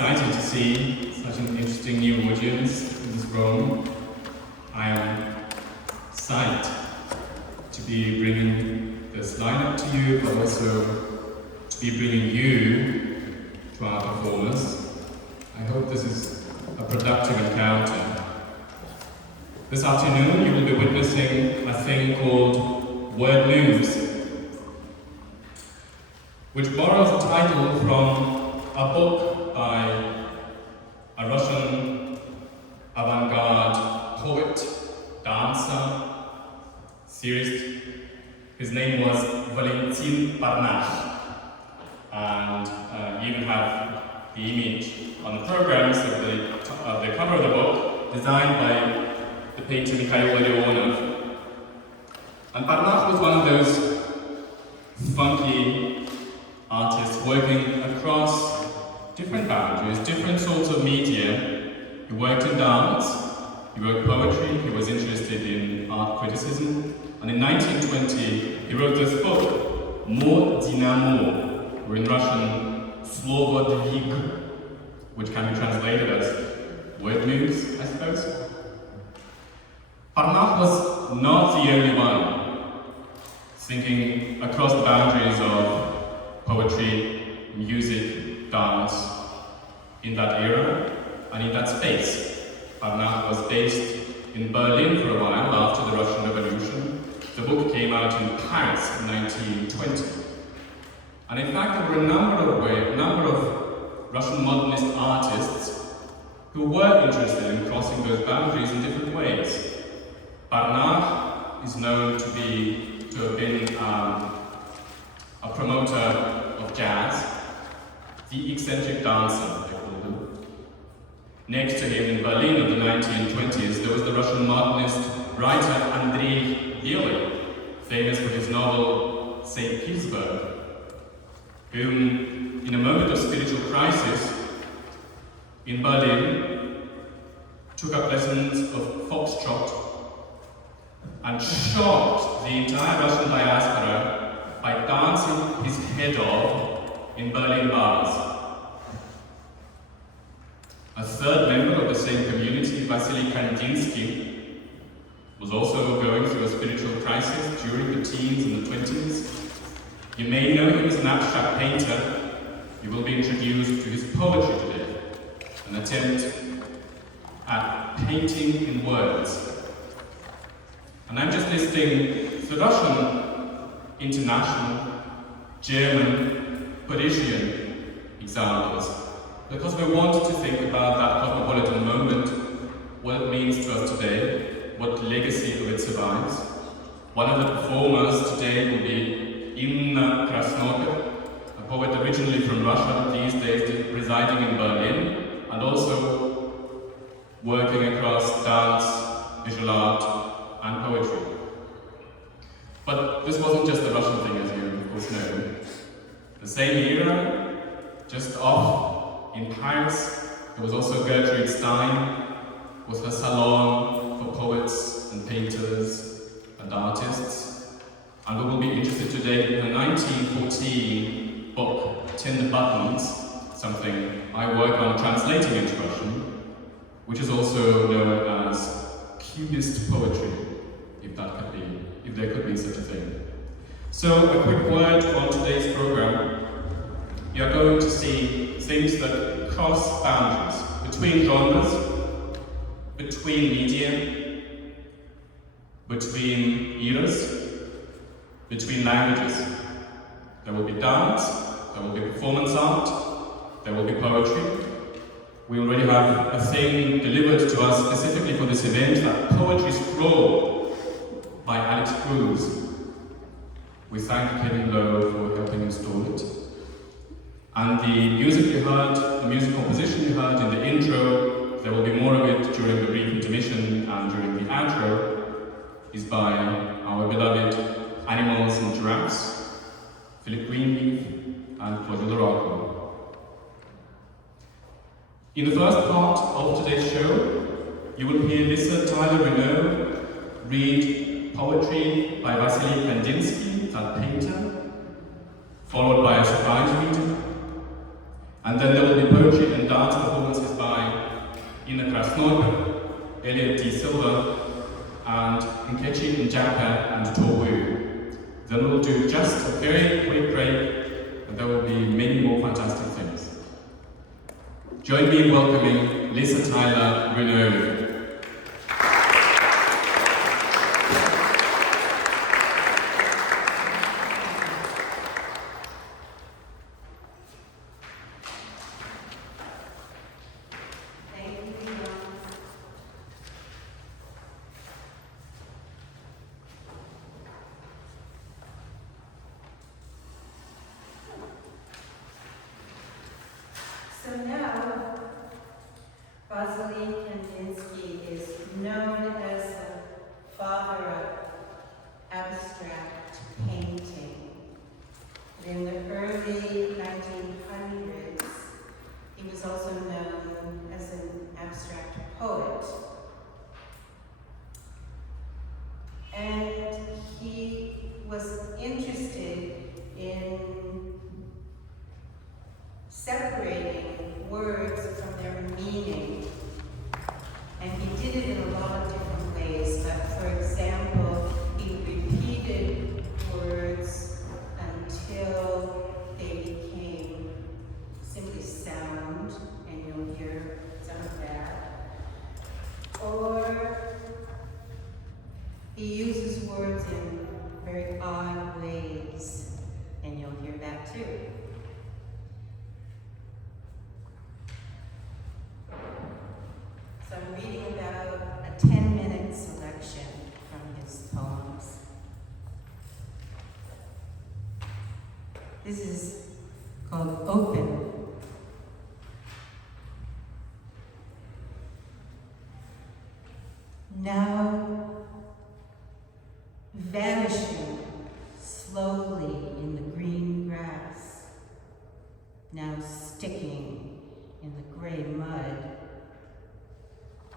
excited to see such an interesting new audience in this room. I am psyched to be bringing this lineup to you, but also to be bringing you to our performers. I hope this is a productive encounter. This afternoon you will be witnessing a thing called wordless, which borrows a title from a book by a Russian avant-garde poet, dancer, theorist. His name was Valentin Parnakh, and you even have the image on the programs of the cover of the book, designed by the painter Mikhail Leonov. And Parnakh was one of those funky artists working across different boundaries, different sorts of media. He worked in dance, he wrote poetry, he was interested in art criticism, and in 1920 he wrote this book, dynamo, or in Russian, slovodvig, which can be translated as word news, I suppose. Parnakh was not the only one thinking across the boundaries of poetry, music, dance in that era and in that space. Parnakh was based in Berlin for a while after the Russian Revolution. The book came out in Paris in 1920. And in fact, there were a number of Russian modernist artists who were interested in crossing those boundaries in different ways. Parnakh is known to have been a promoter of jazz, the eccentric dancer, they called him. Next to him in Berlin of the 1920s, there was the Russian modernist writer Andrei Belый, famous for his novel St. Petersburg, whom, in a moment of spiritual crisis in Berlin, took up lessons of foxtrot and shocked the entire Russian diaspora by dancing his head off in Berlin bars. A third member of the same community, Vassily Kandinsky, was also going through a spiritual crisis during the teens and the 20s. You may know him as an abstract painter. You will be introduced to his poetry today, an attempt at painting in words. And I'm just listing the Russian, international, German, Parisian examples, because we want to think about that cosmopolitan moment, what it means to us today, what legacy of it survives. One of the performers today will be Krasnoper, a poet originally from Russia, these days residing in Berlin, and also working across dance, visual art, and poetry. But this wasn't just the Russian thing, as you of course know. The same era, just off in Paris, there was also Gertrude Stein, with her salon for poets and painters and artists. And we will be interested today in her 1914 book, 10 Buttons, something I work on translating into Russian, which is also known as cubist poetry, if there could be such a thing. So, a quick word on today's program. You are going to see things that cross boundaries between genres, between media, between eras, between languages. There will be dance, there will be performance art, there will be poetry. We already have a thing delivered to us specifically for this event, that Poetry Scroll by Alex Cruz. We thank Kevin Lowe for helping install it. And the music you heard, the music composition you heard in the intro, there will be more of it during the brief intermission and during the outro, is by our beloved Animals and Giraffes, Philip Greenleaf and Claudia Lorocco. In the first part of today's show, you will hear Lissa Tyler Renaud read poetry by Vassily Kandinsky, that painter, followed by a surprise reading, and then there will be poetry and dance performances by Krasnoper, Eliot D'Silva, and Nkechi, Njaka, and Tauwoo. Then we'll do just a very quick break, and there will be many more fantastic things. Join me in welcoming Lissa Tyler Renaud. So now, Vassily Kandinsky is known as the father of abstract painting. In the early 1900s, he was also known as an abstract poet. And he was interested in separating words from their meaning. And he did it in a lot of different ways. But for example, he repeated words until they became simply sound, and you'll hear some of that. Or he uses words in very odd ways, and you'll hear that too. So I'm reading about a 10-minute selection from his poems. This is called Open. Now vanishing slowly in the green grass, now sticking in the gray mud,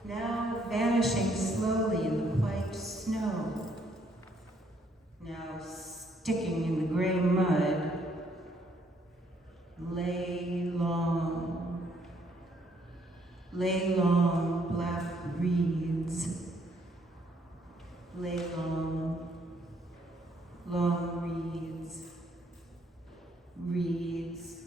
now vanishing slowly in the white snow, now sticking in the gray mud, lay long black reeds, lay long reeds, reeds.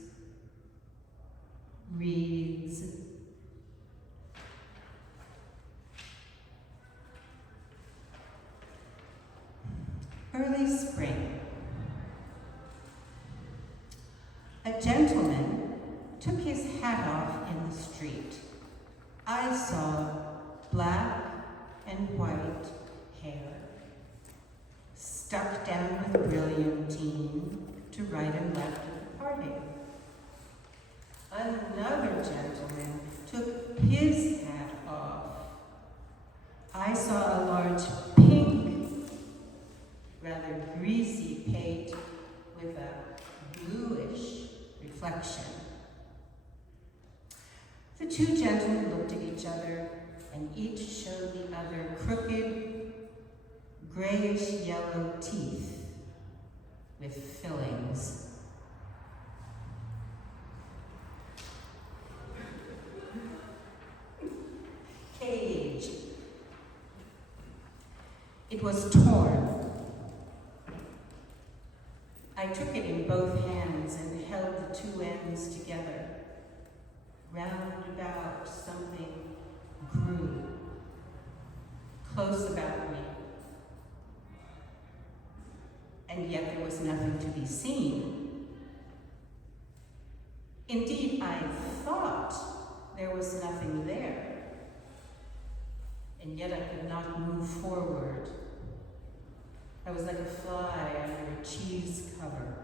Early spring. A gentleman took his hat off in the street. I saw black and white hair, stuck down with brilliantine to right and left of the party. Another gentleman took his hat off. I saw a large pink, rather greasy pate with a bluish reflection. The two gentlemen looked at each other, and each showed the other crooked, grayish-yellow teeth with fillings. Cage. It was torn. I took it in both hands and held the two ends together. Round about something grew, close about me. And yet there was nothing to be seen. Indeed, I thought there was nothing there. And yet I could not move forward. I was like a fly under a cheese cover.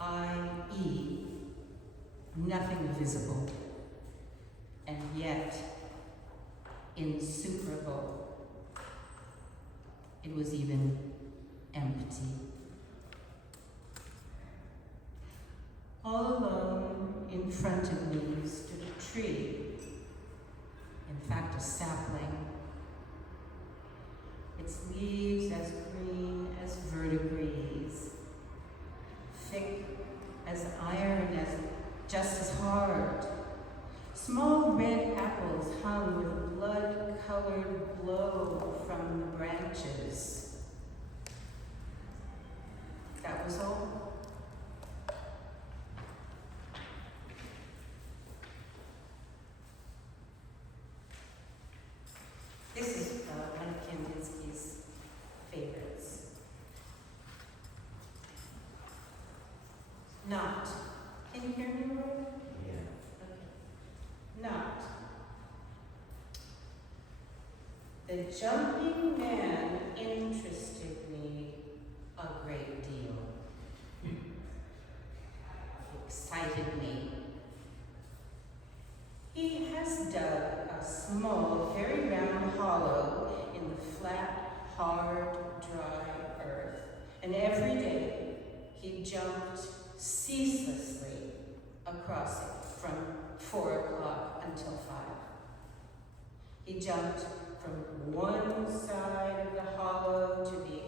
I.e., nothing visible, and yet insuperable. It was even empty. All alone in front of me stood a tree, in fact a sapling. Its leaves as green as verdigris, thick as iron, as just as hard branches. That was all. This is one of Kandinsky's favorites. Not. Can you hear me, Roy? Yeah. Okay. Not. The jumping man interested me a great deal. Excited me. He has dug a small, very round hollow in the flat, hard, dry earth, and every day he jumped ceaselessly across it from 4 o'clock until 5. He jumped from one side of the hollow to the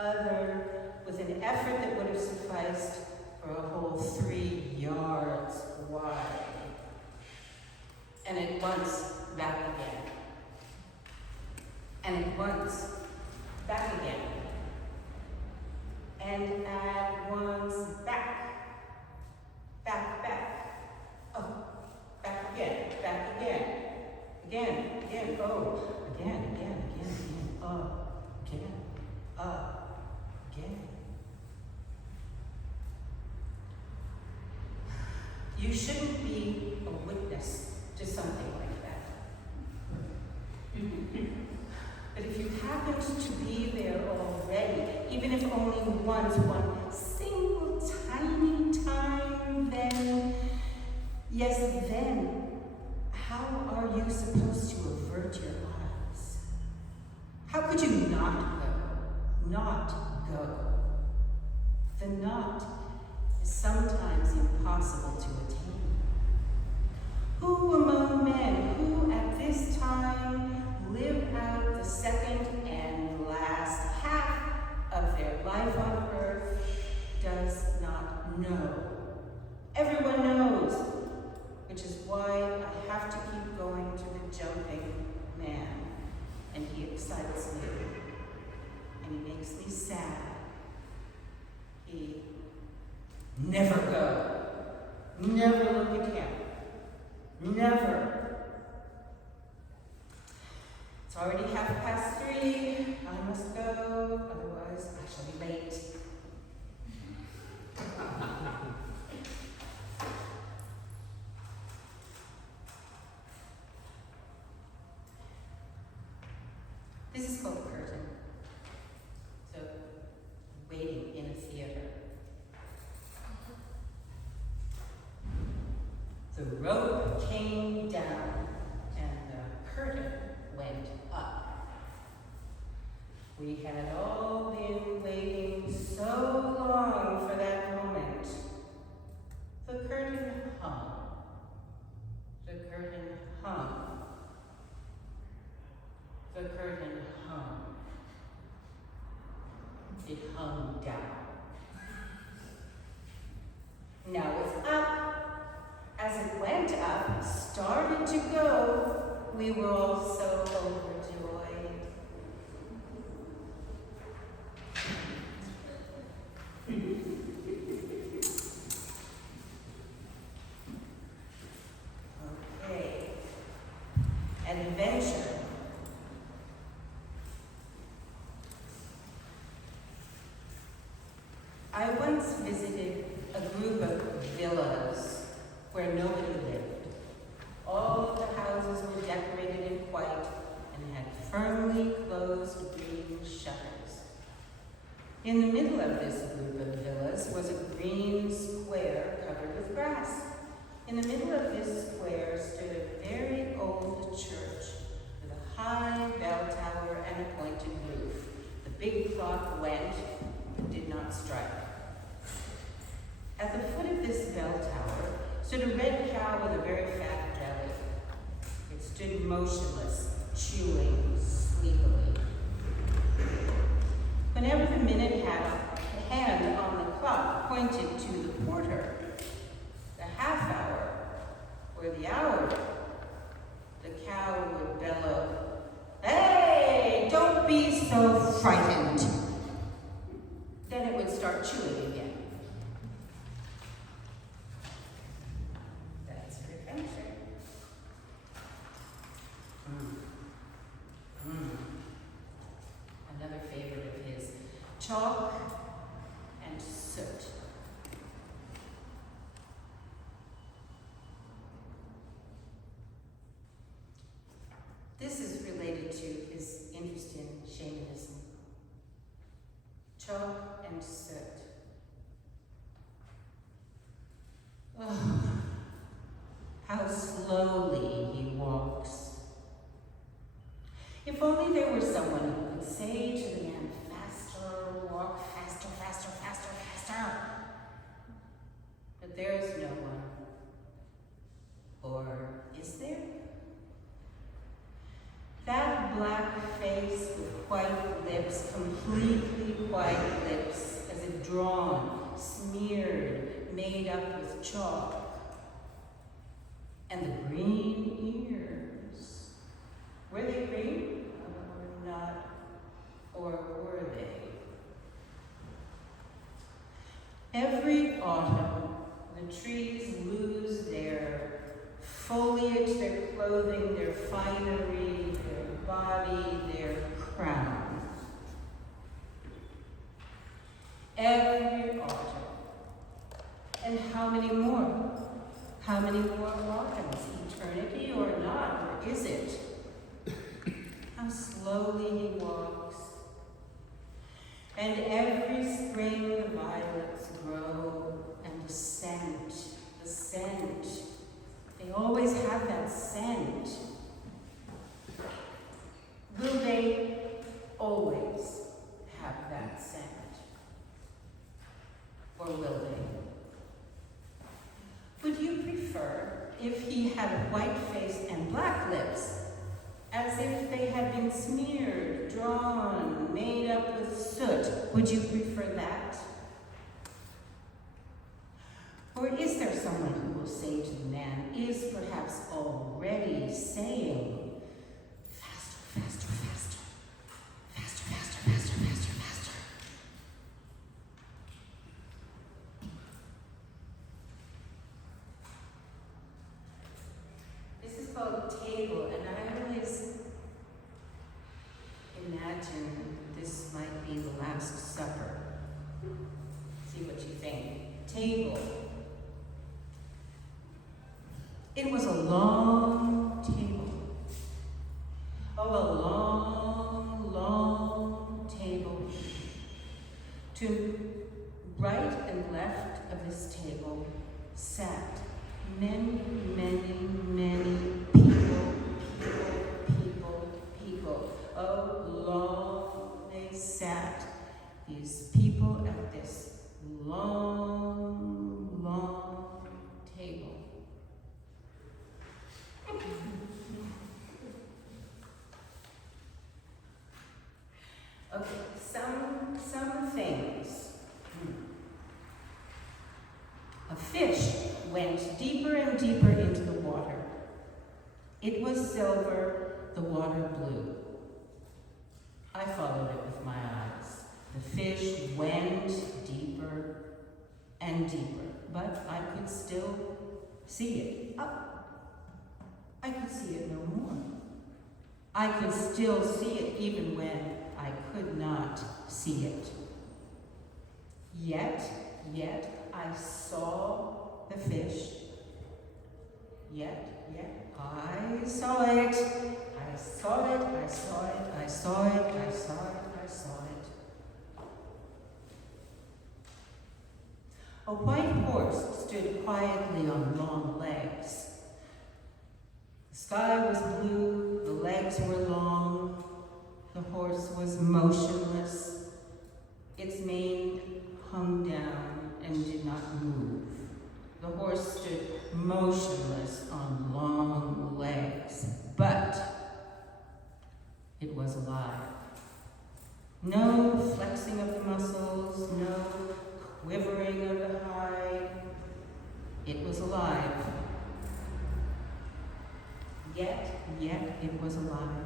other with an effort that would have sufficed for a whole 3 yards wide. And at once back again. And at once back again. And at once back. Back. Oh, back again. Again. Oh, again. Again. You shouldn't be a witness to something like that. But if you happened to be there already, even if only once, one single tiny time, then, yes, then, how are you supposed to avert your eyes? How could you not go? Not go. The not is sometimes impossible to attain. Who among men who at this time live out the second and last half of their life on earth does not know? Everyone knows, which is why I have to keep going to the jumping man, and he excites me, and he makes me sad. He never go, never look at him. Never. It's already 3:30. I must go, otherwise I shall be late. This is called curtain. So, waiting in a theater. The rope came down and the curtain went up. We had all been waiting so long for that moment. The curtain hung. The curtain hung. The curtain hung. It hung down. Now it's up. As it went up, started to go, we were all so overjoyed. Okay. Adventure. I once visited a group of villas where nobody lived. All of the houses were decorated in white and had firmly closed green shutters. In the middle of this group of villas was a green square covered with grass. In the middle of this square stood a very old church with a high bell tower and a pointed roof. The big clock went but did not strike. At the foot of this bell tower stood a red cow with a very fat belly. It stood motionless, chewing sleepily. Whenever the minute hand on the clock pointed to the quarter, the half hour, or the hour, the cow would bellow, "Hey, don't be so frightened. Then it would start chewing again. That's her adventure. Another favorite of his, chalk and soot. This is related to his interest in shamanism. Chalk and soot. Oh, how slowly he walks. If only there were someone who could say to the man, faster, walk faster, faster, faster, faster. But there is no one. Or is there? That black face with white lips, completely white lips, as if drawn, smeared, made up with chalk. And the green ears. Were they green? Or not? Or were they? Every autumn, the trees lose their foliage, their clothing, their finery, their body, their crown. Every autumn. And how many more? How many more autumns? Eternity or not? Or is it? How slowly he walks. And every spring the violets grow, and the scent. They always have that scent. Will they always have that scent? Or will they? Would you prefer if he had a white face and black lips, as if they had been smeared, drawn, made up with soot? Would you prefer that? Or is there someone who will say to the man, is perhaps already saying, faster, faster, faster, faster, faster, faster, faster, faster? This is called Table, and I always imagine this might be the Last Supper. See what you think. Table. It was a long table. Oh, a long, long table. To right and left of this table sat many, many, many people. Oh, long they sat, these people at this long, long table. Okay, some things. A fish went deeper and deeper into the water. It was silver, the water blue. I followed it with my eyes. The fish went deeper and deeper, but I could still see it. I could see it no more. I could still see it even when I could not see it. Yet, I saw the fish. Yet, I saw it. I saw it. A white horse stood quietly on long legs. The sky was blue, the legs were long, the horse was motionless. Its mane hung down and did not move. The horse stood motionless on long legs, but it was alive. No flexing of the muscles, no quivering of the hide. It was alive. Yet it was alive.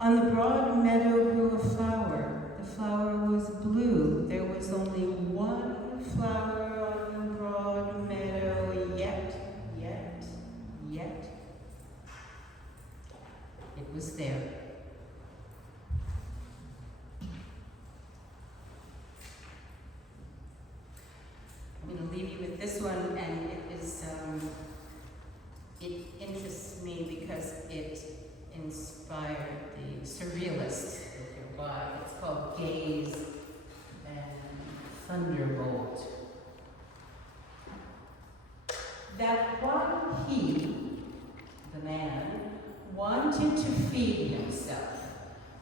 On the broad meadow grew a flower. The flower was blue. There was only one flower on the broad meadow yet. It was there. I'm going to leave you with this one, and it interests me because it inspired the surrealists. It's called Gaze and Thunderbolt. That while he, the man, wanted to feed himself,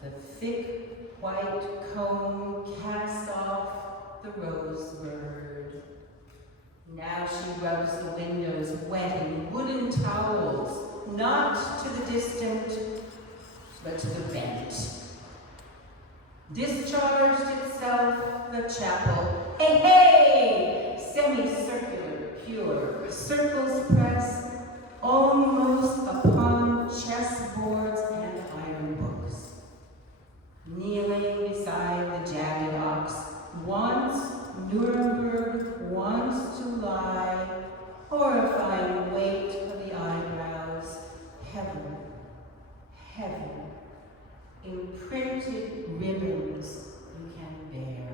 the thick white comb cast off the rosebird. Now she rubs the windows wetting wooden towels, not to the distant, but to the bent. Discharged itself the chapel. Hey, hey! Semicircular, pure, circles press almost upon chessboards and iron books. Kneeling beside the jagged ox, wants Nuremberg wants to lie, horrifying weight of the eyebrows, heaven, heaven, imprinted ribbons you can bear.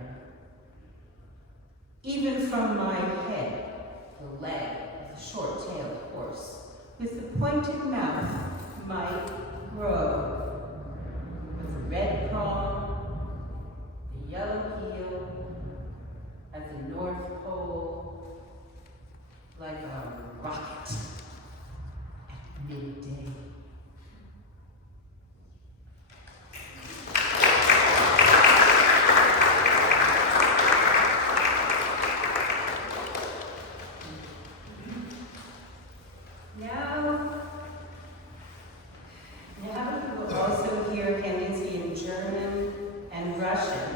Even from my head, the leg of the short-tailed horse, with the pointed mouth, might grow. With the red prong, the yellow heel, at the North Pole, like a rocket at midday. Now you will also hear Kandinsky in German and Russian.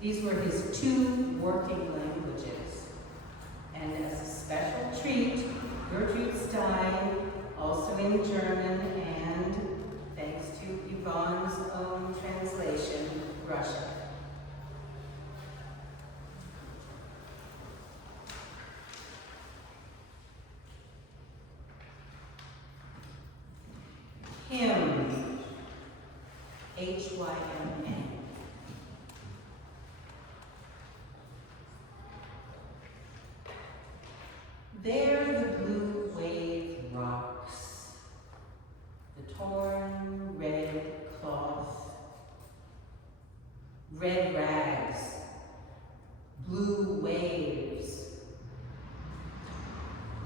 These were his two working languages. And as a special treat, Gertrude Stein, also in German, and thanks to Ivan's own translation, Russian. Hymn, H-Y-M-N. There the blue wave rocks, the torn red cloth, red rags, blue waves.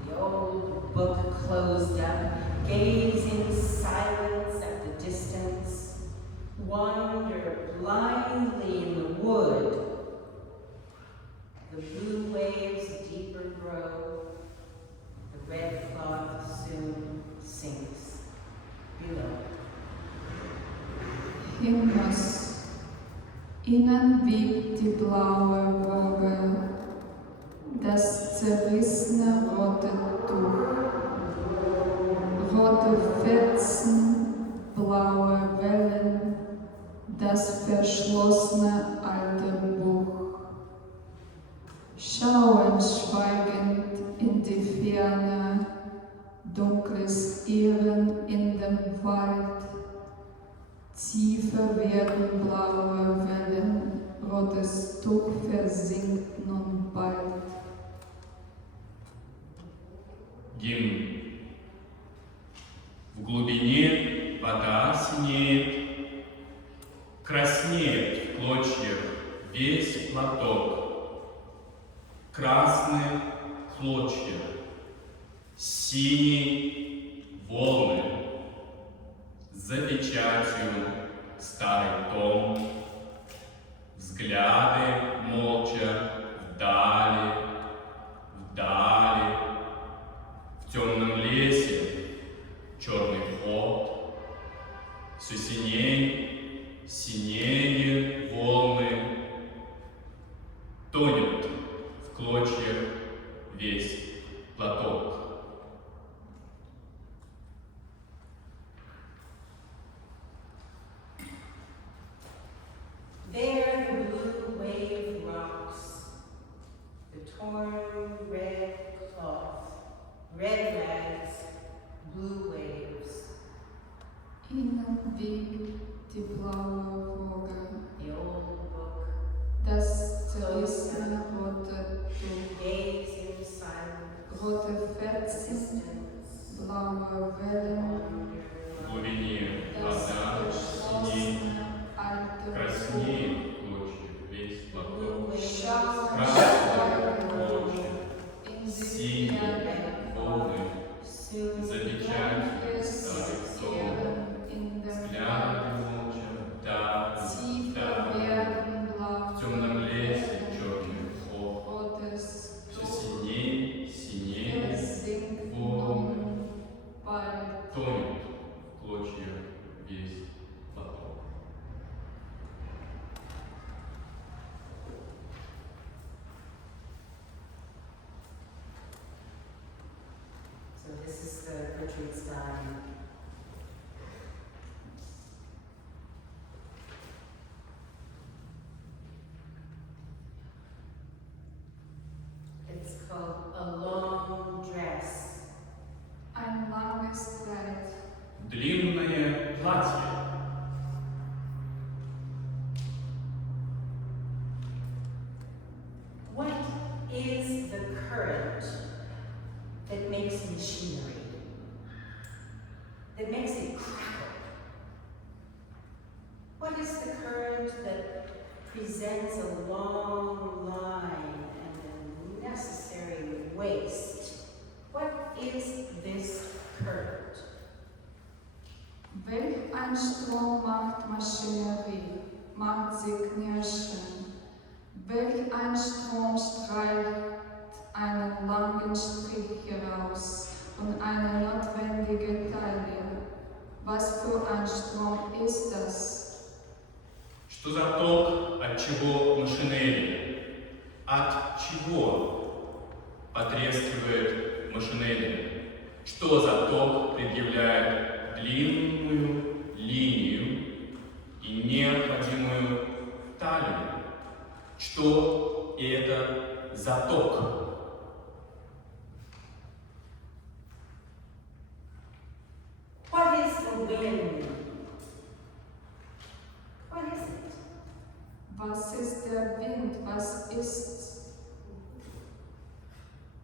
The old book closed up, gaze in silence at the distance, wander blindly in the wood. The blue waves deeper grow, the red cloth soon sinks below. Hymnus, innen wiegt die blaue Woge, das zerrissene rote Tuch, rote Fetzen, blaue Wellen, das verschlossene alte Buch. Schauen schweigend in die Ferne, dunkles Irren in dem Wald, tiefer werden blaue Wellen, rotes Tuch versinkt nun bald. Гимн. В глубине вода синеет, краснеет в клочьях весь платок. Красные клочья, синие волны, за печатью старый том, взгляды молча вдали, вдали, в темном лесе черный ход, все синей, синее волны, тонет в клочьях весь платок. There the blue wave rocks, the torn red cloth, red rags, blue waves. In Weg die blaue Woge, The old book, das zerrissene rote Tuch, gaze in silence, rote Fetzen, distance, blaue Wellen, В глубине das вода синей, geschlossene alte Buch, краснеет клочья, весь платок. Schau, Красные клочья, in die синие Erde, волны, soon за печатью старых сон. in der Взгляды молча, да, Tiefer да, werden blau, в темном лесе черный вход. rotes Все Tuch, синей, синее, es sinkt волны, nun bald. тонет в клочья весь платок. So this is the Gertrude Stein. It's called A Long Dress. Ein langes Kleid, Длинное платье. What is the current that makes machinery, that makes it crackle? What is the current that presents a long line and a necessary waste? What is this current? welch ein Strom macht Maschinerie, macht sie knirschen. Welch ein Strom streicht einen langen Strich heraus und eine notwendige Taille. Was für ein Strom ist das? Что за ток, от чего машинерия? От чего потрескивает машинерия? Что за ток предъявляет длинную линию и необходимую талию? Что это за ток? What is the wind? What is it? Was ist der Wind? Was ist?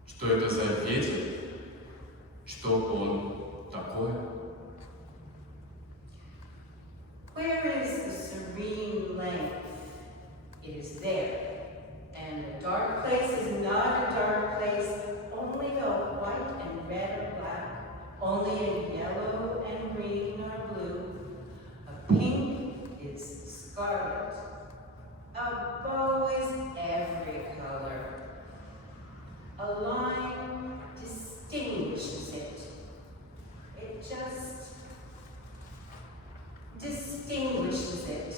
Что это за ветер? Что он такое? Where is the serene length? It is there. And a dark place is not a dark place, only though white and red or black, only in yellow and green or blue. A pink is scarlet. A bow is every color. A line distinguishes it. It just distinguishes it.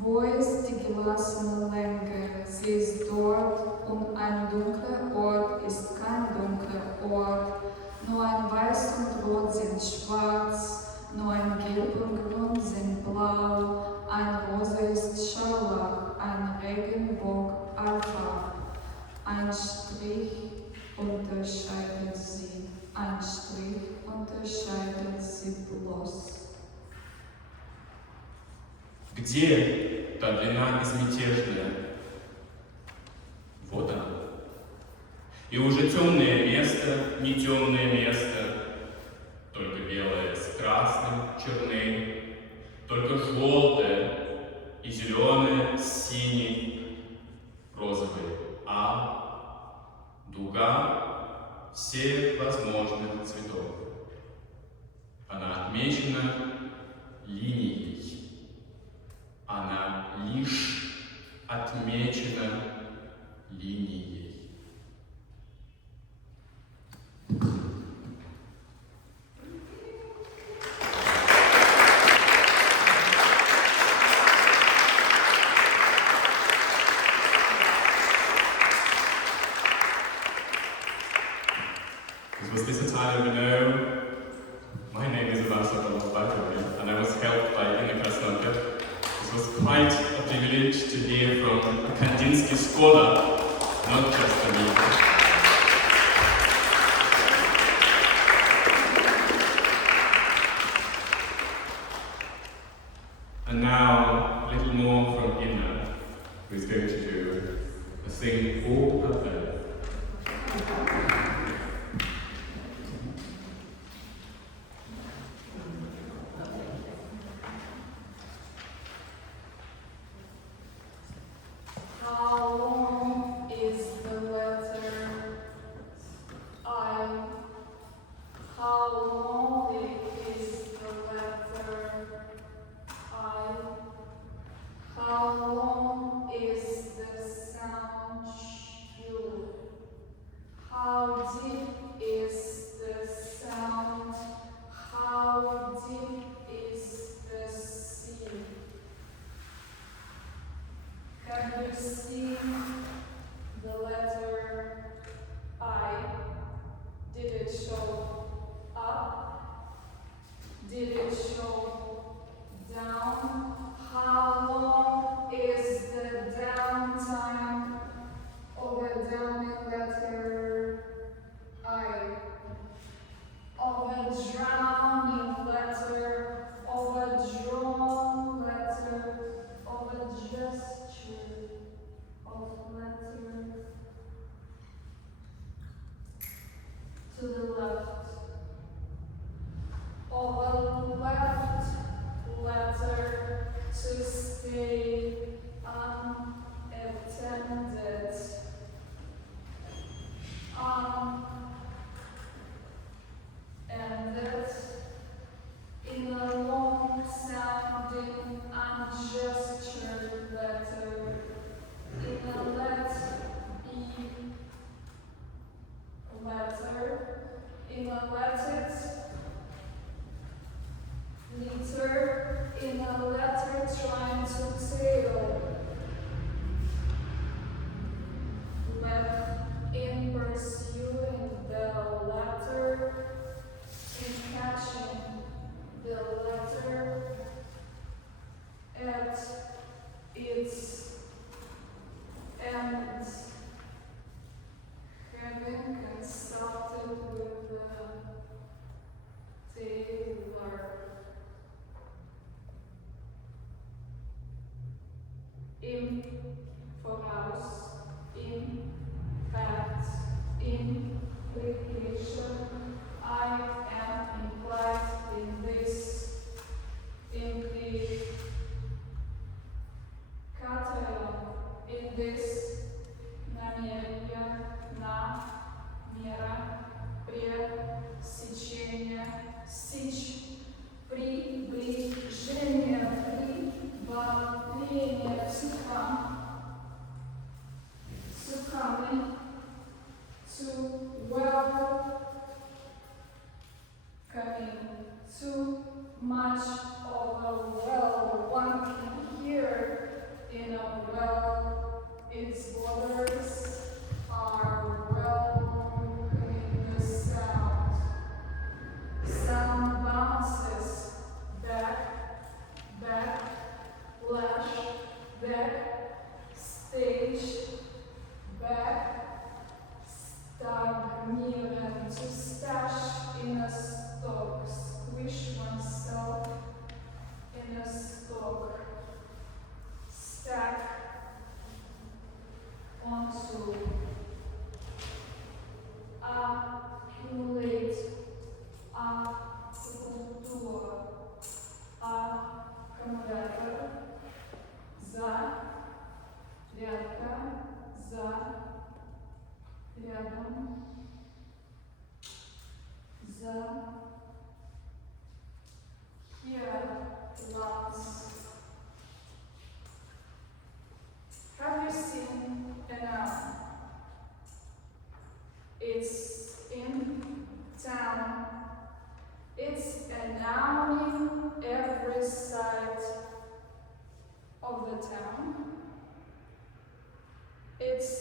Wo ist die gelassene Länge? Sie ist dort und ein dunkler Ort ist kein dunkler Ort. Nur ein Weiß und Rot sind schwarz, nur ein Gelb und Grün sind blau. Ein Rosa ist Scharlach, ein Regenbogen Alpha. Ein Strich unterscheidet sie, ein Strich unterscheidet sie bloß. Где та длина безмятежная? Вот она. И уже темное место, не темное место, только белое с красным черней, только желтое и зеленое с синим, розовый дуга всех возможных цветов. Она отмечена линией. Она лишь отмечена линией. This was Lissa Tyler Renaud. My name is Ivan Sokolov, by the way, and I was helped by Krasnoper. It was quite a privilege to hear from a Kandinsky scholar, not just a me. And now, a little more from Inna, who's going to do a thing all her own. How long is the letter I? How long is the letter I? How long is the sound Q? How deep is the sound? How deep is the sea? Have you seen the letter I? Did it show up? Did it show down? How long is the downtime of a downing letter I? Of a drowning letter, of a drawn letter, of a gesture of letter to the left, of a left letter to stay unattended, ended in a long sounding ungestured letter, in a let be letter, in a let it liter, in a letter trying to tail, left in pursuing the letter, in catching the letter at its end, having consulted with the tailor. In voraus, in fact, in implication, I am implied in this, in the cation, in this намерение, на, мера, пресечение, сечь, приближение, прибавление, to come, to well, coming, too much of a well, one can hear in a well, its borders are well in the sound. Sound bounces back, back, lash, back, stage, back, stagnieren, to stash in a stock, squish oneself in a stock, stack onto, accumulate, аккультура, аккумулятор, за, рядка, за, рядом, за, here, lungs. Have you seen a noun? It's in town. It's a noun in every side of the town. It's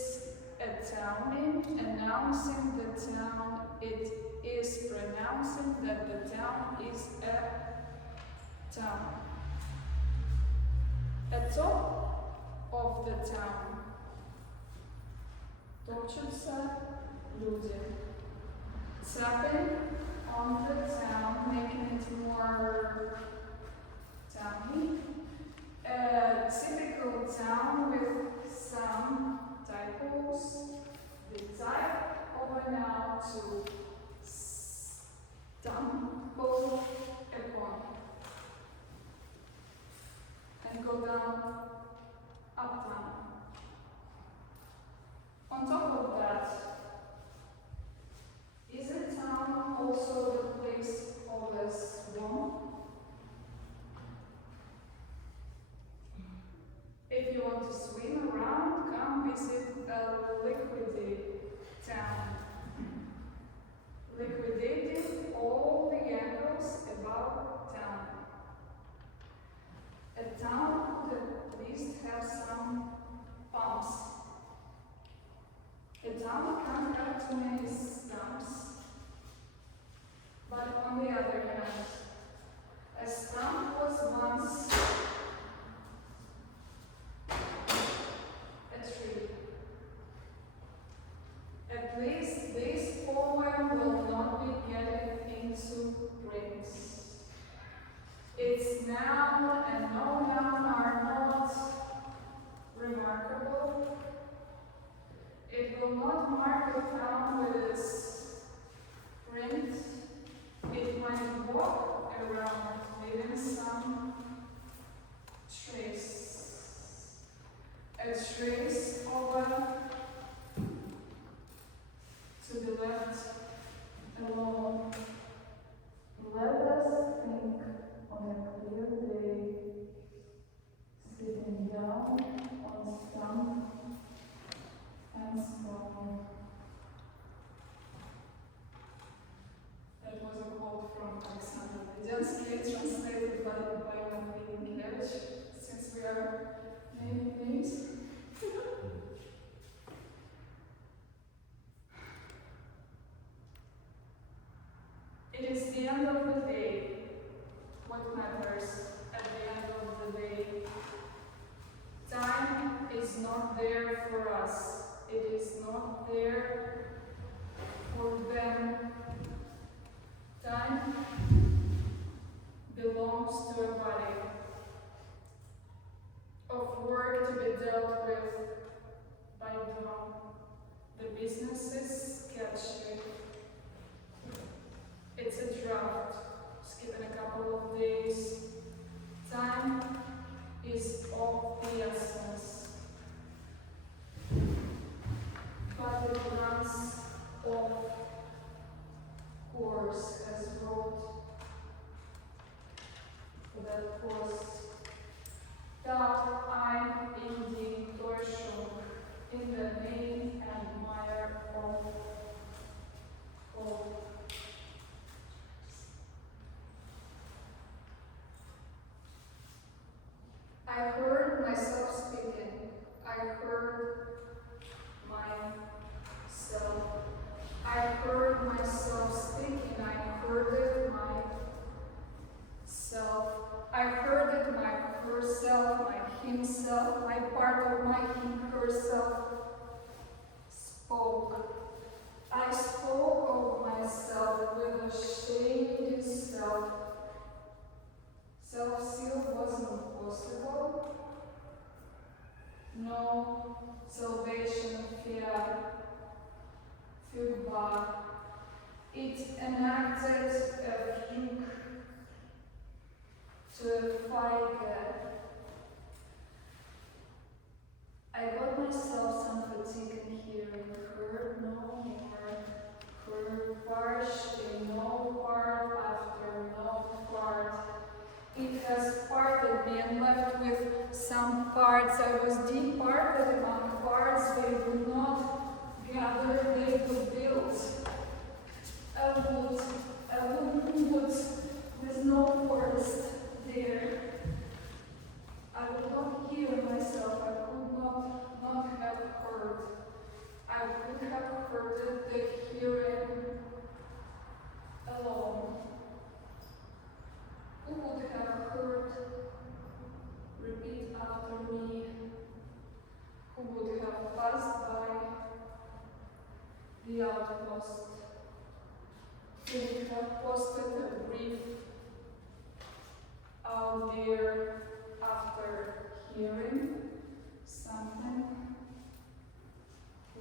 a towning, announcing the town. It is pronouncing that the town is a town. At top of the town топчутся люди, tapping on the town, making it more towny. A typical town with some typos. The type over now to stumble upon and go down uptown. On top of that, is a town also the place of a swamp? If you want to swim around, come visit a liquidated town. Liquidated all the angles about town. A town would at least have some pumps. A town can't have too many stumps. But on the other hand, a stump was once a tree. At least this poem will not be getting into print. Its noun and no noun are not remarkable. It will not mark a town with its print. It might walk around leaving some trace. A trace over to be left alone. Let us think on a clear day, sitting down on stump and stone. That was a quote from Kandinsky, translated by Nkechi, since we are naming names. It is the end of the day. What matters at the end of the day? Time is not there for us. It is not there for them. Time belongs to a body of work to be dealt with by dawn. The business is sketchy. It's a draft, skipping a couple of days. Time is of the essence. But it runs off course as wrote for that course. Da ein in die Täuschung, in the name and mire of hope. I heard myself speaking. I heard myself. I heard myself speaking. I heard it myself. I heard it my herself, my himself, my part of my him herself spoke. I spoke of myself with a shady self. Self-seal wasn't possible. No salvation fear. Fugba. It enacted a fugue to a fire. I got myself some fatigue in hearing. Heard no more. Heard partially, no part after no part. It has parted me and left with some parts. I was departed among parts they would not gather, they would build. A wooden wood with no forest there. I would not hear myself, I could not have heard. I would have heard the hearing alone. Who would have heard? Repeat after have posted a brief out there after hearing something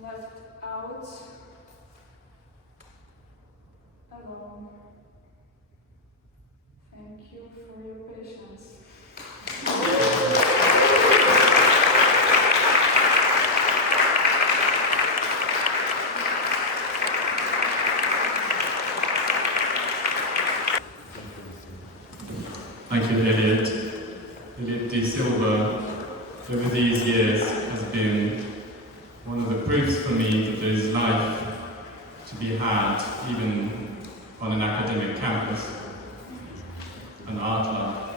left out alone. Thank you for your patience. Thank you, Eliot. Eliot D'Silva, over these years, has been one of the proofs for me that there's life to be had, even on an academic campus, an art life.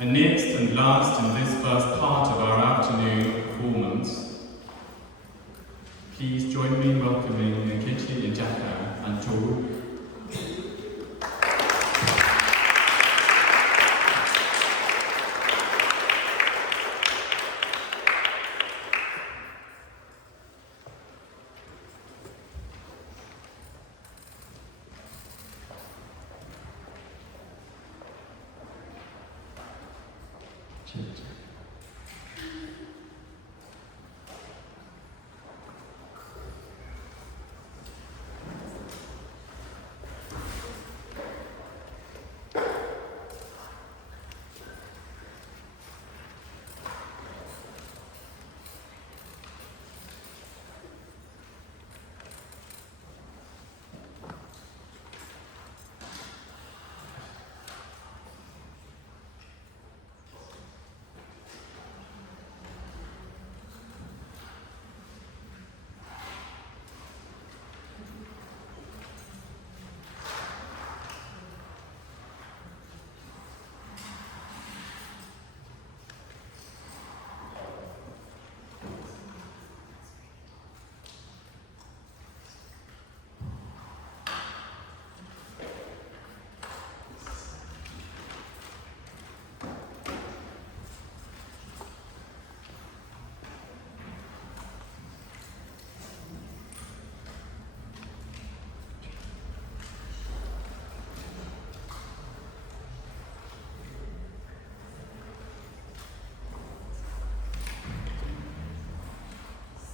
And next and last in this first part of our afternoon performance, please join me in welcoming Nkechi, Njaka and Tauwoo.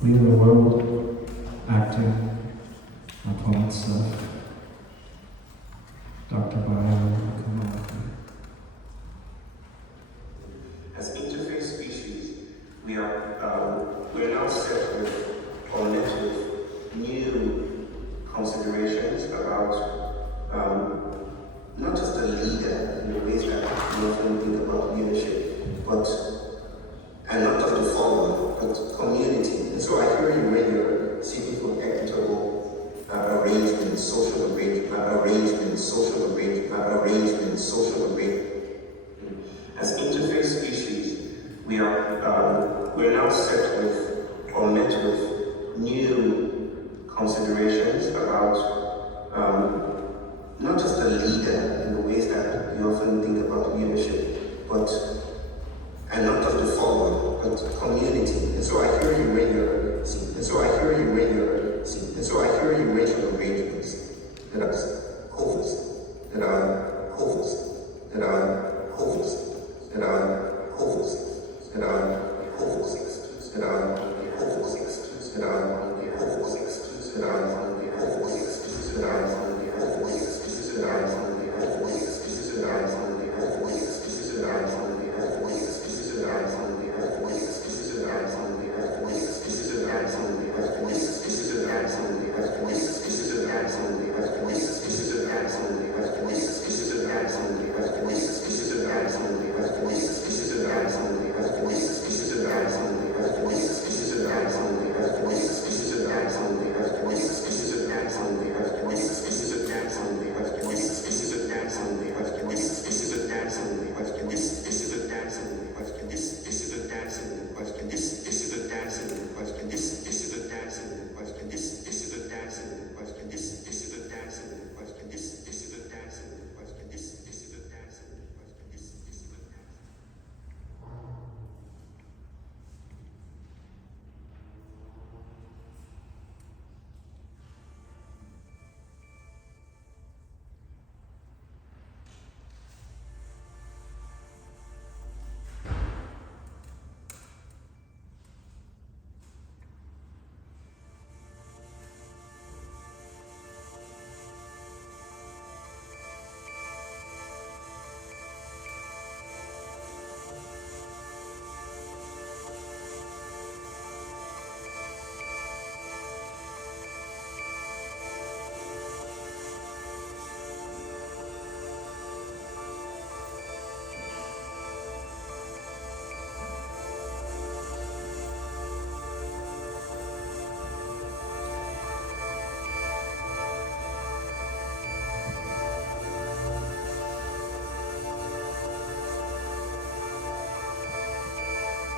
We are the world acting upon itself. Dr. Kandinsky. As interface species, we're now set with or met with new considerations about not just a leader in the ways that we often think about leadership, and not just a follower, but community. And so I hear you when you're seeking for equitable arrangements, social arrangements, social arrangements. As interface species, we're now set with or met with new considerations about not just a leader in the ways that we often think about leadership, and not just a follower, but community. And so I hear you when you're seeking. And so I hear you when you're seeking. And so I hear you when you're arrangements that are hopeless, that are hopeless, that are hopeless, that are hopeless, that are hopeless, that are hopeless, that are hopeless, that are hopeless, that are hopeless, that are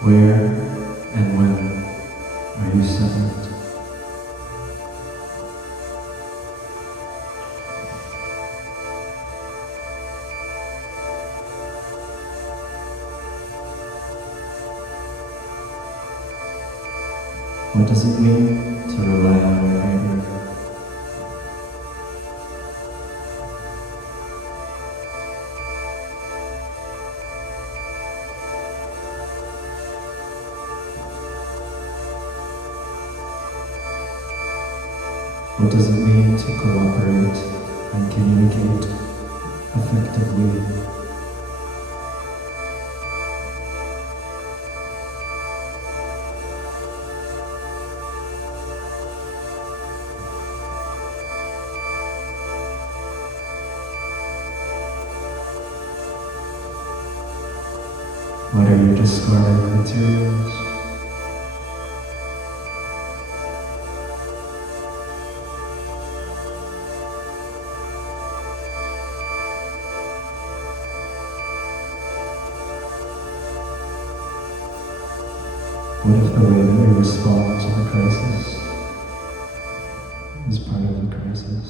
Where and when are you separate? What does it mean to rely on your neighbor? What does it mean to cooperate and communicate effectively? What are your discarded materials? What if the way that we respond to the crisis is part of the crisis?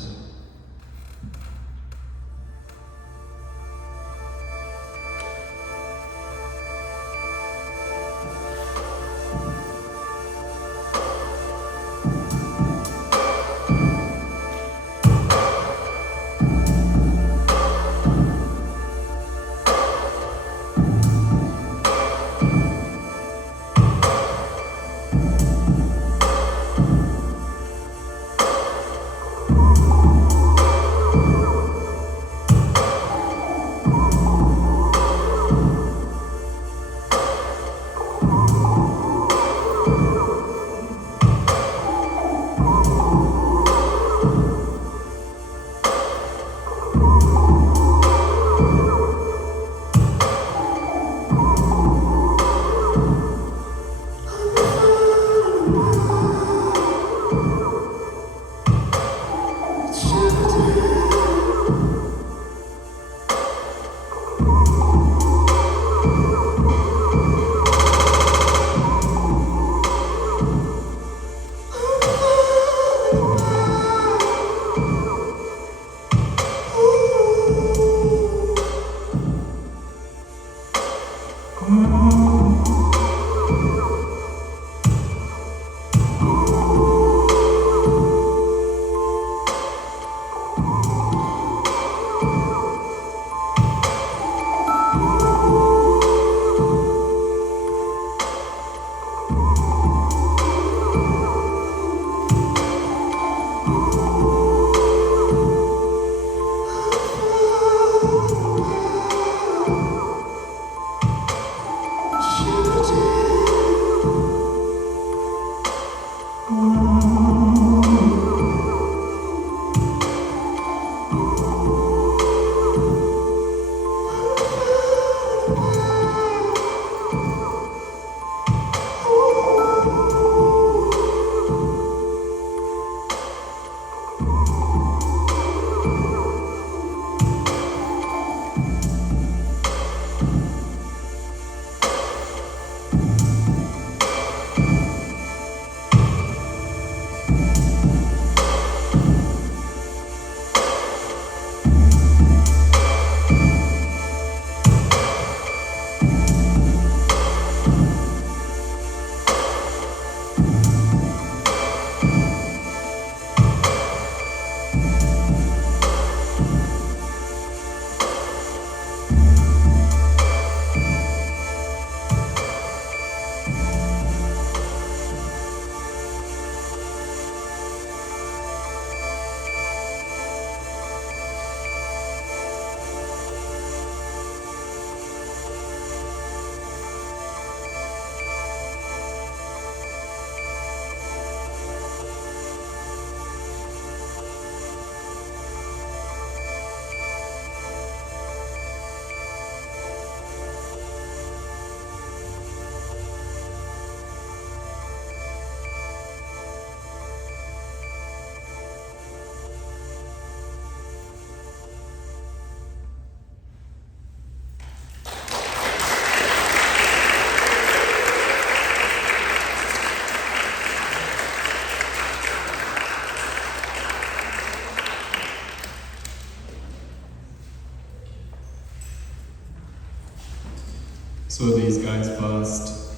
saw these guys first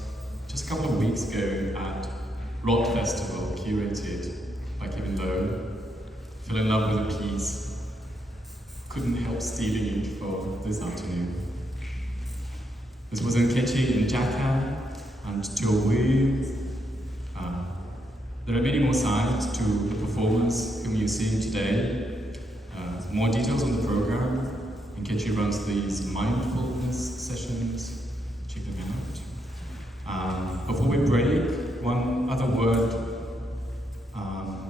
just a couple of weeks ago at Rock Festival, curated by Kevin Lowe. Fell in love with the piece. Couldn't help stealing it for this afternoon. This was Nkechi, Njaka, and Tauwoo. There are many more sides to the performers whom you're seeing today. More details on the program. Nkechi runs these mindfulness sessions. Check them out. Before we break, one other word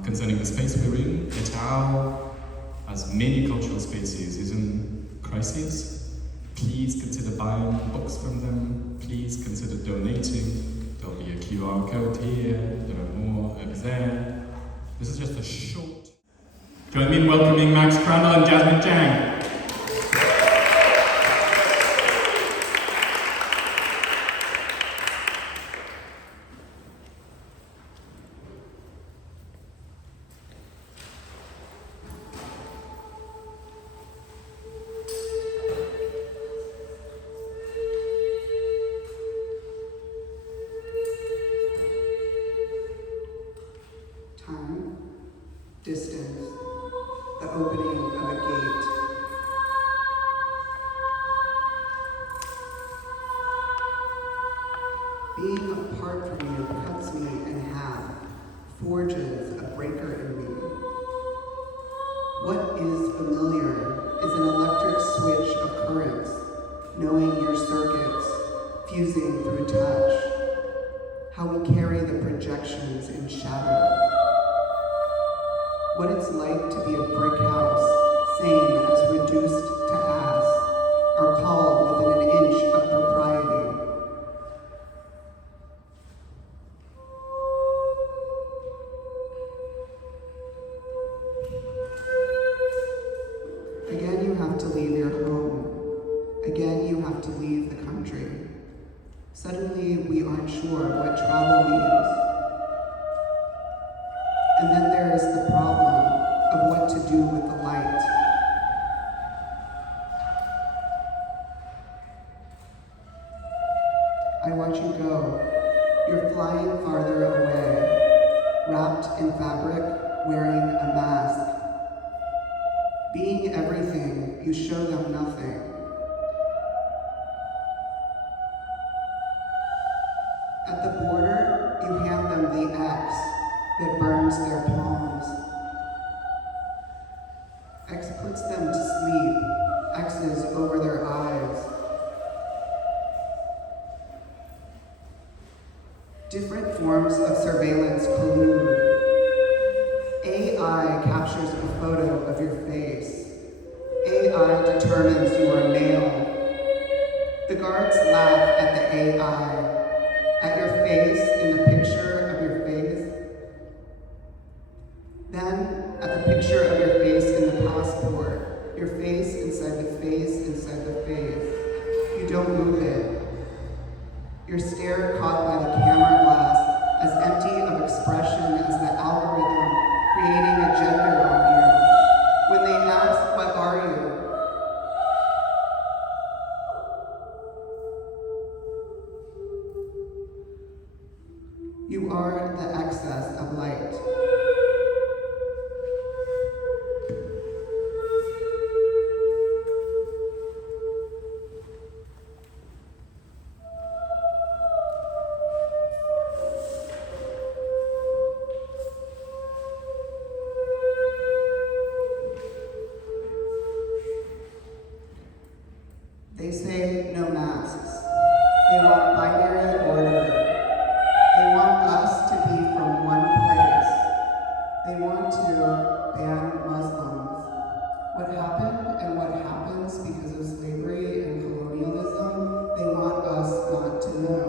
concerning the space we're in. The Tauwoo, as many cultural spaces, is in crisis. Please consider buying books from them. Please consider donating. There'll be a QR code here. There are more over there. This is just a short. Join me in welcoming Maxe Crandall and Jasmine Zhang. Time, distance, the opening of a gate. Being apart from you cuts me in half, forges a breaker in me. What is familiar is an electric switch of currents, knowing your circuits, fusing through touch, how we carry the projections in shadow. What it's like to be a brick house, same as reduced to ass, are called within an inch of propriety. Again, you have to leave your home. Again, you have to leave the country. Suddenly, we aren't sure what travel means. And then there is the problem of what to do with the light. I watch you go. You're flying farther away, wrapped in fabric, wearing a mask. Being everything, you show them nothing. At the border, you hand them the X that burns their palms. X puts them to sleep, X's over their eyes. Different forms of surveillance collude. AI captures a photo of your face. AI determines you are male. The guards laugh at the AI, at your face in the picture of your face. Then, at the picture of your face in the passport, your face inside the face inside the face. You don't move it. Your stare caught by the camera glass, as empty of expression as the algorithm creating a gender on you. When they ask, what are you? You are the excess of light. They say no masks. They want binary order. They want us to be from one place. They want to ban Muslims. What happened and what happens because of slavery and colonialism, they want us not to know.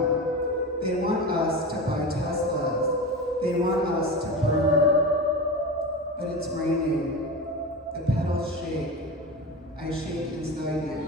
They want us to buy Teslas. They want us to burn. But it's raining. The petals shake. I shake inside you.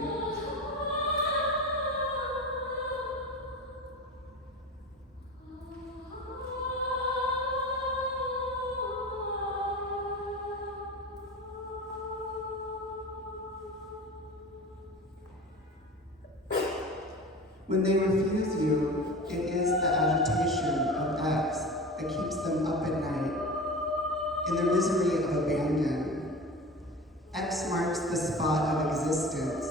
When they refuse you, it is the agitation of X that keeps them up at night, in the misery of abandon. X marks the spot of existence.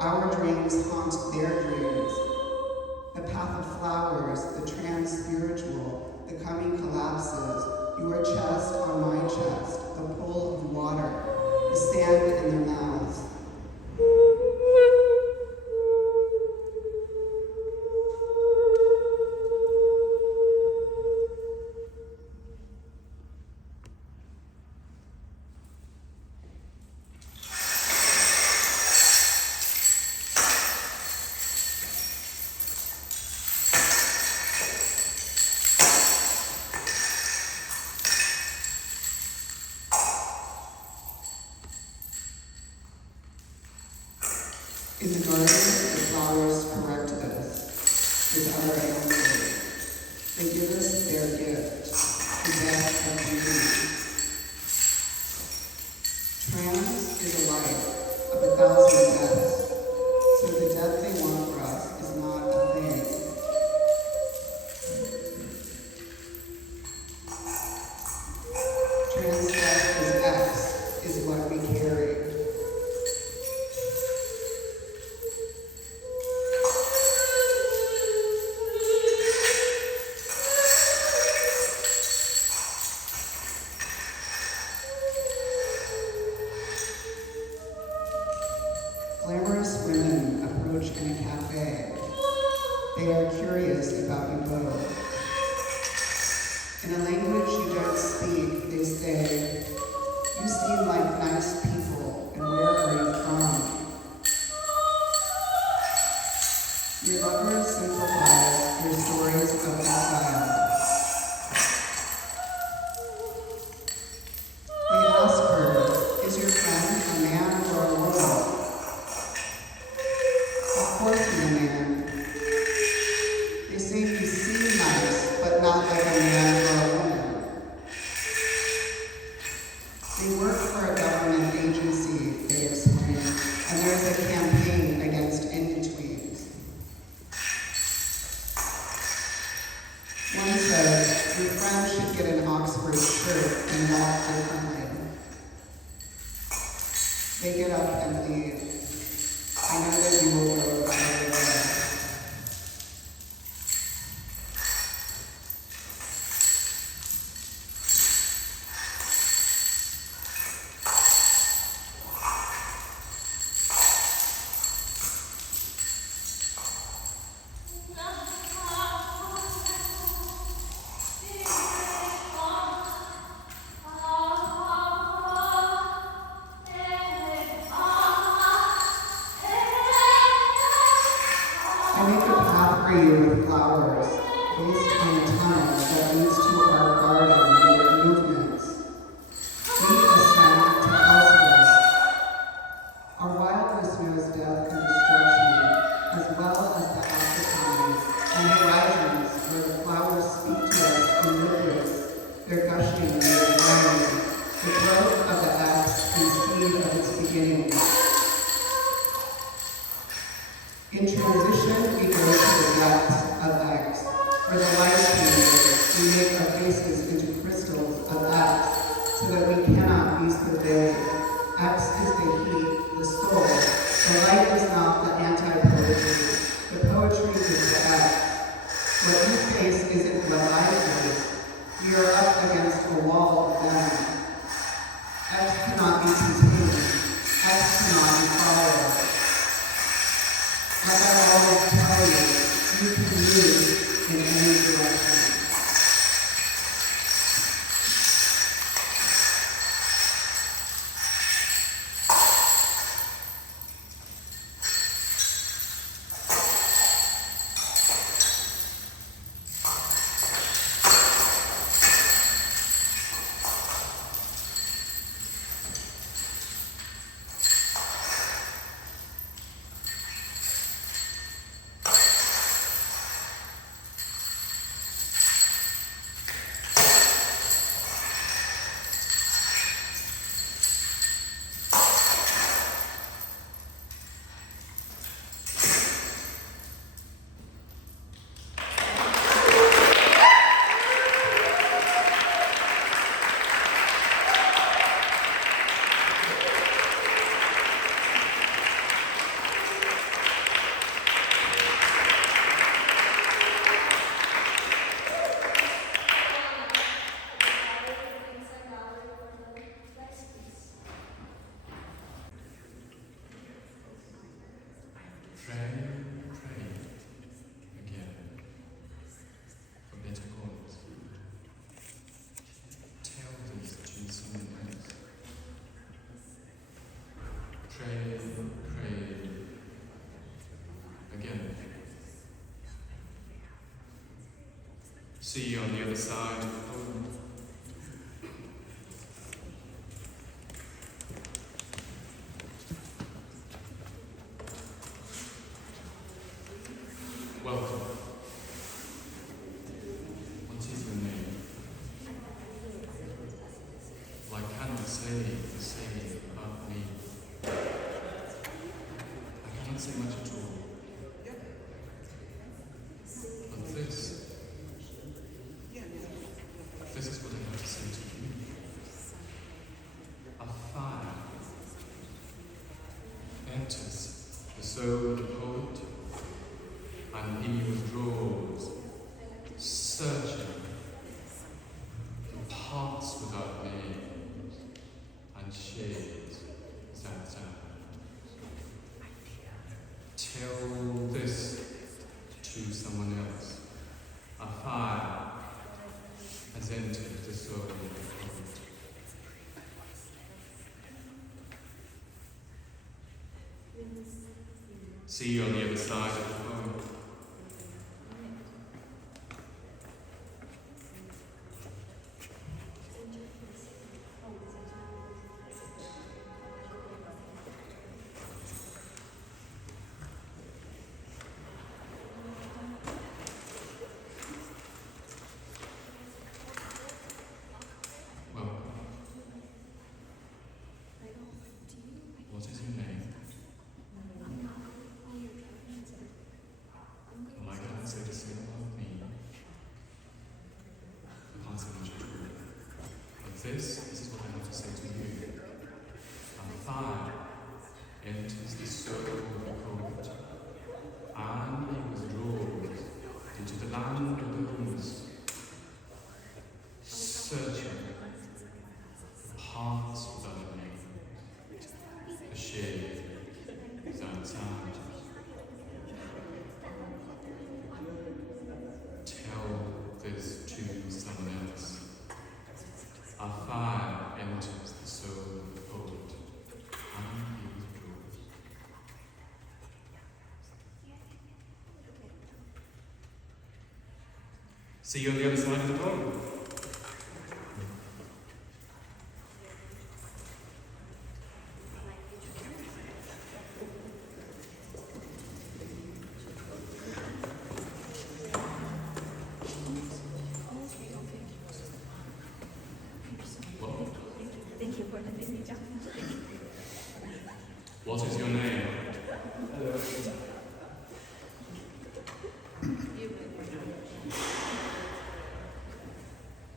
Our dreams haunt their dreams. The path of flowers, the trans-spiritual, the coming collapses, your chest on my chest, the pool of water, the sand in their mouths. In the garden, the flowers correct us, is our answer. They give us their gift, the death of beauty. Trans is a life of 1,000 deaths, so the death they want for us is not a thing. Trans death is X, is what we carry. Glamorous women approach in a cafe. They are curious about you both. In a language you don't speak, they say, "You seem like nice people, and where are you from?" Your lover simplifies your stories of exile. They ask her, "Is your friend a man or a woman?" Of course he's a man. They say you seem nice, but not like a man or a woman. They work for a government agency, they explain, and there's a campaign against in-betweens. One says, your friend should get an Oxford shirt and walk differently. They get up and leave. I know that you will go another way. I make a path for you with flowers, based on a tunnel that leads to our garden and your movements. We ascend to Elspeth. Our wildness knows death and destruction, as well as the aftertimes and horizons where the flowers speak to us in liquids, their gushing and their rain, the growth of the X and speed of its beginning. In transition, we go to the depths of X. For the light changes, we make our faces into crystals of X, so that we cannot be surveyed. X is the heat, the soul. The light is not the anti-poetry. The poetry is the X. What you face isn't what I face. We are up against a wall of them. X cannot be contained. X cannot be followed. Like I always tell you, you can move in any direction. See you on the other side of the poem. Welcome. What is your name? Well, I cannot say the same about me. I cannot say much at all. But this is what I have to say to you. A fire enters the soul of the poet, and he withdraws, searching for parts without names and shades without sound. Tell this to someone else. A fire has entered the soul of the poet. See you on the other side of the poem. What is your name? Well, I can't say the same about me. I can't say much at all. But this is what I have to say to you. A fire enters the soul of the poet, and he withdraws into the land of the homeless, searching for hearts without a name, a shade without sound. Tell this to someone else. A fire enters the soul of the poet, and he withdraws. See you on the other side of the poem. What is your name?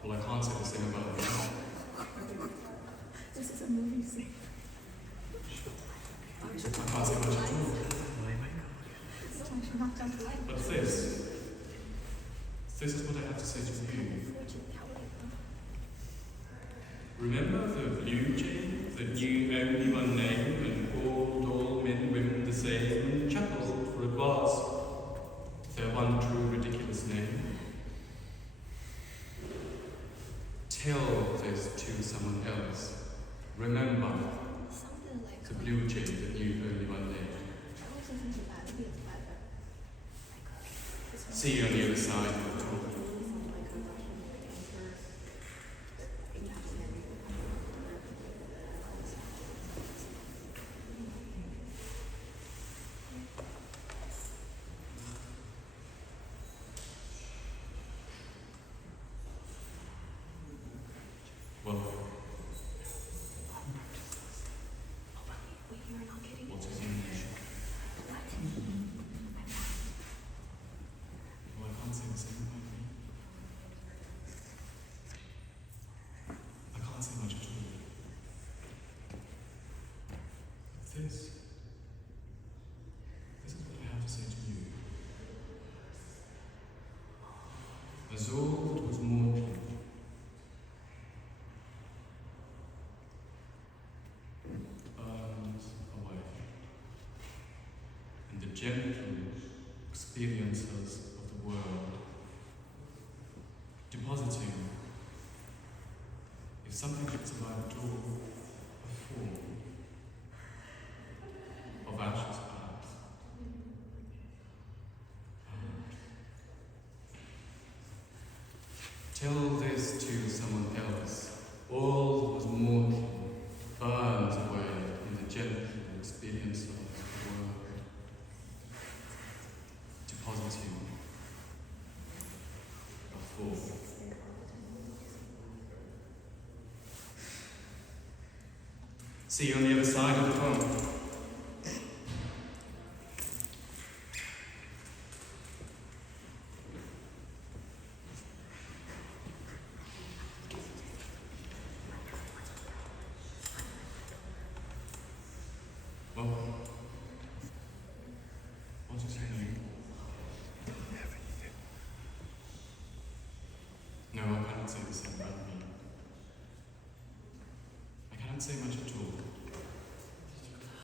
Well, I can't say the same about you. This is a movie scene. I can't say much at all. But this is what I have to say to you. Remember the blue jay that knew only one name and called all men and women the same and chuckled, for it was their one true ridiculous name? Tell this to someone else. Remember the blue jay that knew only one name. See you on the other side of the door. Well, what is your name? Well, I can't say the same about me. I can't say much at all. This is what I have to say to you. As all that was mortal burned away, and the gentle experiences of the world depositing, if something should survive at all, a form of ashes perhaps. See you on the other side of the phone. Well, what is happening? No, I cannot say the same about me. I cannot say much at all.